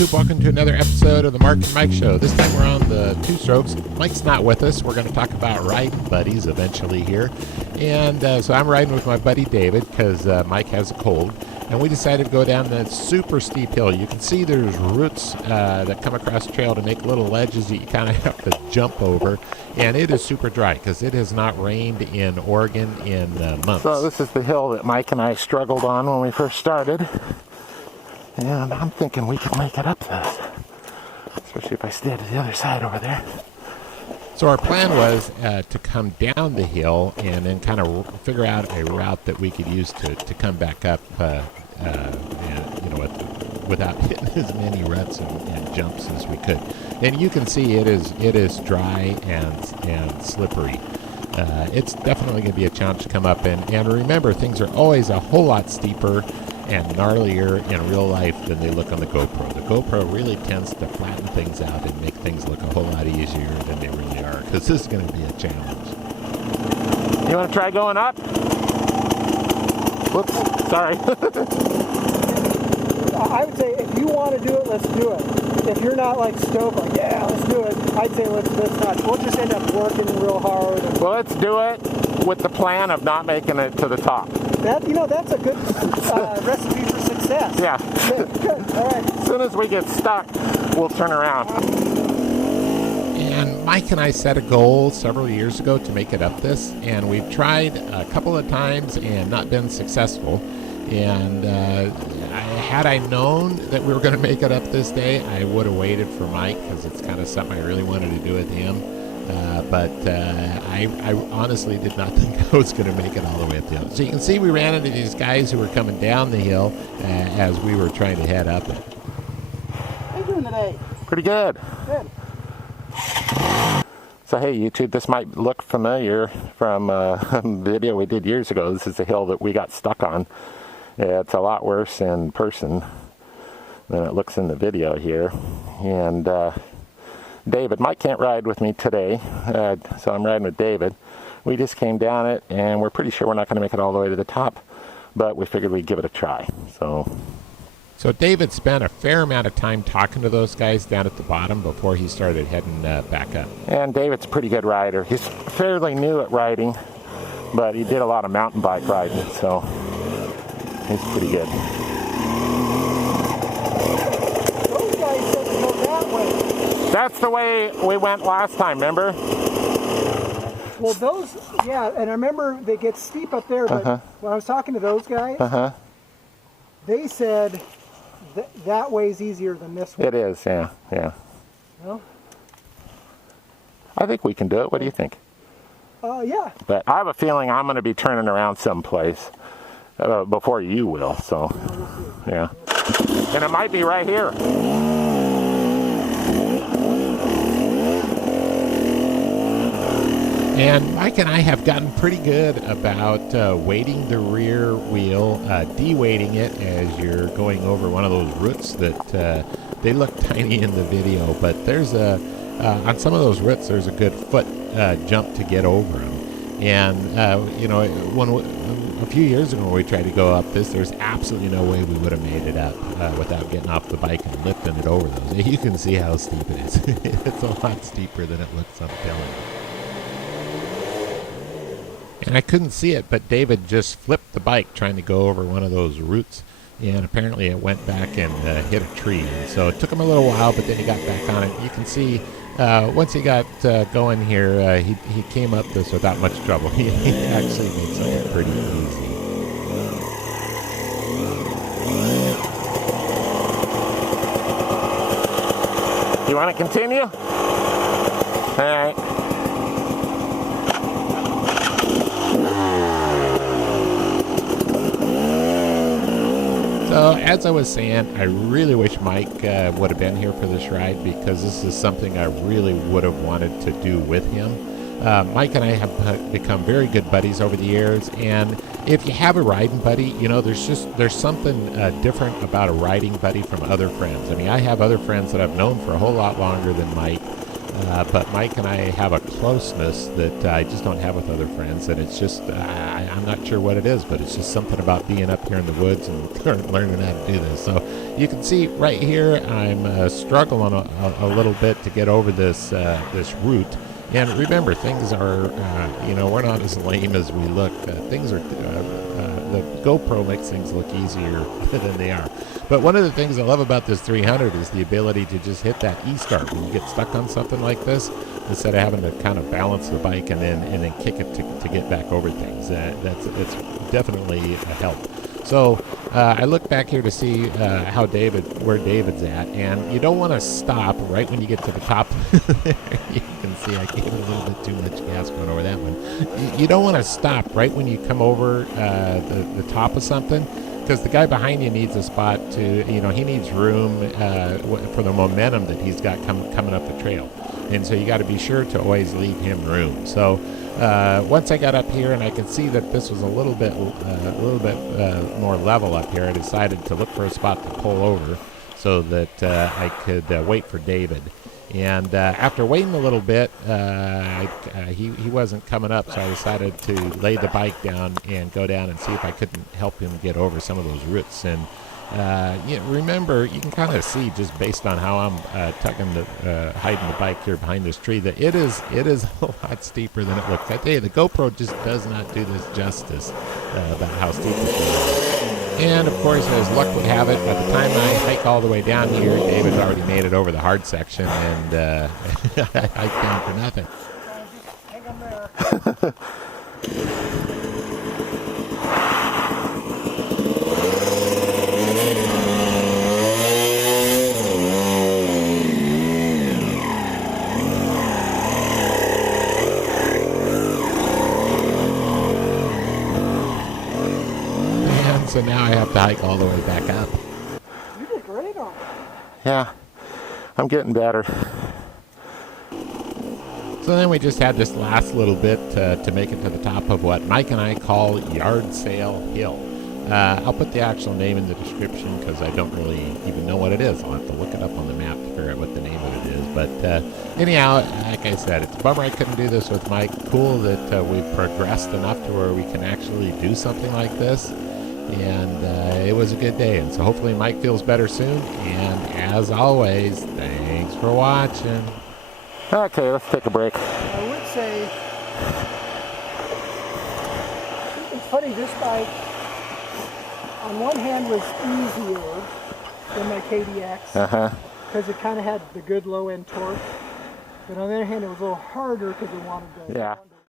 YouTube. Welcome to another episode of the Mark and Mike Show. This time we're on the two strokes. Mike's not with us. We're going to talk about riding buddies eventually here. And so I'm riding with my buddy David because Mike has a cold. And we decided to go down that super steep hill. You can see there's roots that come across the trail to make little ledges that you kind of have to jump over. And it is super dry because it has not rained in Oregon in months. So this is the hill that Mike and I struggled on when we first started. And I'm thinking we can make it up this. Especially if I stay to the other side over there. So our plan was to come down the hill and then kind of figure out a route that we could use to come back up, without hitting as many ruts and jumps as we could. And you can see it is dry and slippery. It's definitely going to be a challenge to come up. And remember, things are always a whole lot steeper and gnarlier in real life than they look on the GoPro. The GoPro really tends to flatten things out and make things look a whole lot easier than they really are, because this is going to be a challenge. You want to try going up? Whoops, sorry. I would say if you want to do it, let's do it. If you're not like stoked, like, yeah, let's do it, I'd say let's not. We'll just end up working real hard. Well, let's do it with the plan of not making it to the top. That's a good recipe for success. Yeah. Good. All right. As soon as we get stuck, we'll turn around. And Mike and I set a goal several years ago to make it up this, and we've tried a couple of times and not been successful. And had I known that we were going to make it up this day, I would have waited for Mike, because it's kind of something I really wanted to do with him. But I honestly did not think I was going to make it all the way up the hill. So you can see we ran into these guys who were coming down the hill as we were trying to head up it. How you doing today? Pretty good. Good. So hey YouTube, this might look familiar from a video we did years ago. This is a hill that we got stuck on. It's a lot worse in person than it looks in the video here. And David, Mike can't ride with me today, so I'm riding with David. We just came down it, and we're pretty sure we're not going to make it all the way to the top, but we figured we'd give it a try. So David spent a fair amount of time talking to those guys down at the bottom before he started heading back up. And David's a pretty good rider. He's fairly new at riding, but he did a lot of mountain bike riding, so he's pretty good. Those guys said to go that way. That's the way we went last time, remember? Well, yeah, and I remember they get steep up there, but when I was talking to those guys, they said that way's easier than this one. It is, yeah. No? I think we can do it. What do you think? Yeah. But I have a feeling I'm going to be turning around someplace before you will, so, yeah. And it might be right here. And Mike and I have gotten pretty good about weighting the rear wheel, de-weighting it as you're going over one of those roots that they look tiny in the video, but there's on some of those roots there's a good foot jump to get over them. And a few years ago when we tried to go up this, there's absolutely no way we would have made it up without getting off the bike and lifting it over those. You can see how steep it is. It's a lot steeper than it looks, I'm telling you. And I couldn't see it, but David just flipped the bike trying to go over one of those roots, and apparently it went back and hit a tree. And so it took him a little while, but then he got back on it. You can see once he got going here, he came up this without much trouble. He actually makes it pretty easy. You want to continue? All right. So, as I was saying, I really wish Mike would have been here for this ride, because this is something I really would have wanted to do with him. Mike and I have become very good buddies over the years, and if you have a riding buddy, there's something different about a riding buddy from other friends. I mean, I have other friends that I've known for a whole lot longer than Mike, but Mike and I have a closeness that I just don't have with other friends, and it's just, I'm not sure what it is, but it's just something about being up here in the woods and learning how to do this. So you can see right here, I'm struggling a little bit to get over this route. And remember, things are, we're not as lame as we look. Things are, the GoPro makes things look easier than they are. But one of the things I love about this 300 is the ability to just hit that E-start when you get stuck on something like this, instead of having to kind of balance the bike and then kick it to get back over things. That's definitely a help. So I look back here to see where David's at, and you don't want to stop right when you get to the top. You can see I gave it a little bit too much gas going over that one. You don't want to stop right when you come over the top of something, because the guy behind you needs a spot to, he needs room for the momentum that he's got coming up the trail. And so you got to be sure to always leave him room. So once I got up here and I could see that this was a little bit more level up here, I decided to look for a spot to pull over so that I could wait for David. And after waiting a little bit, he wasn't coming up, so I decided to lay the bike down and go down and see if I couldn't help him get over some of those roots. And remember, you can kind of see just based on how I'm hiding the bike here behind this tree that it is a lot steeper than it looks. I tell you, the GoPro just does not do this justice about how steep it is. And of course, as luck would have it, by the time I hike all the way down here, David's already made it over the hard section, and I hiked down for nothing. Hang on there. So now I have to hike all the way back up. You did great on it. Yeah, I'm getting better. So then we just had this last little bit to make it to the top of what Mike and I call Yard Sale Hill. I'll put the actual name in the description because I don't really even know what it is. I'll have to look it up on the map to figure out what the name of it is. But anyhow, like I said, it's a bummer I couldn't do this with Mike. Cool that we've progressed enough to where we can actually do something like this. And it was a good day, and so hopefully Mike feels better soon. And as always, thanks for watching. Okay, let's take a break. I would say, it's funny, this bike, on one hand, was easier than my KDX, because it kind of had the good low-end torque. But on the other hand, it was a little harder because it wanted to... Yeah.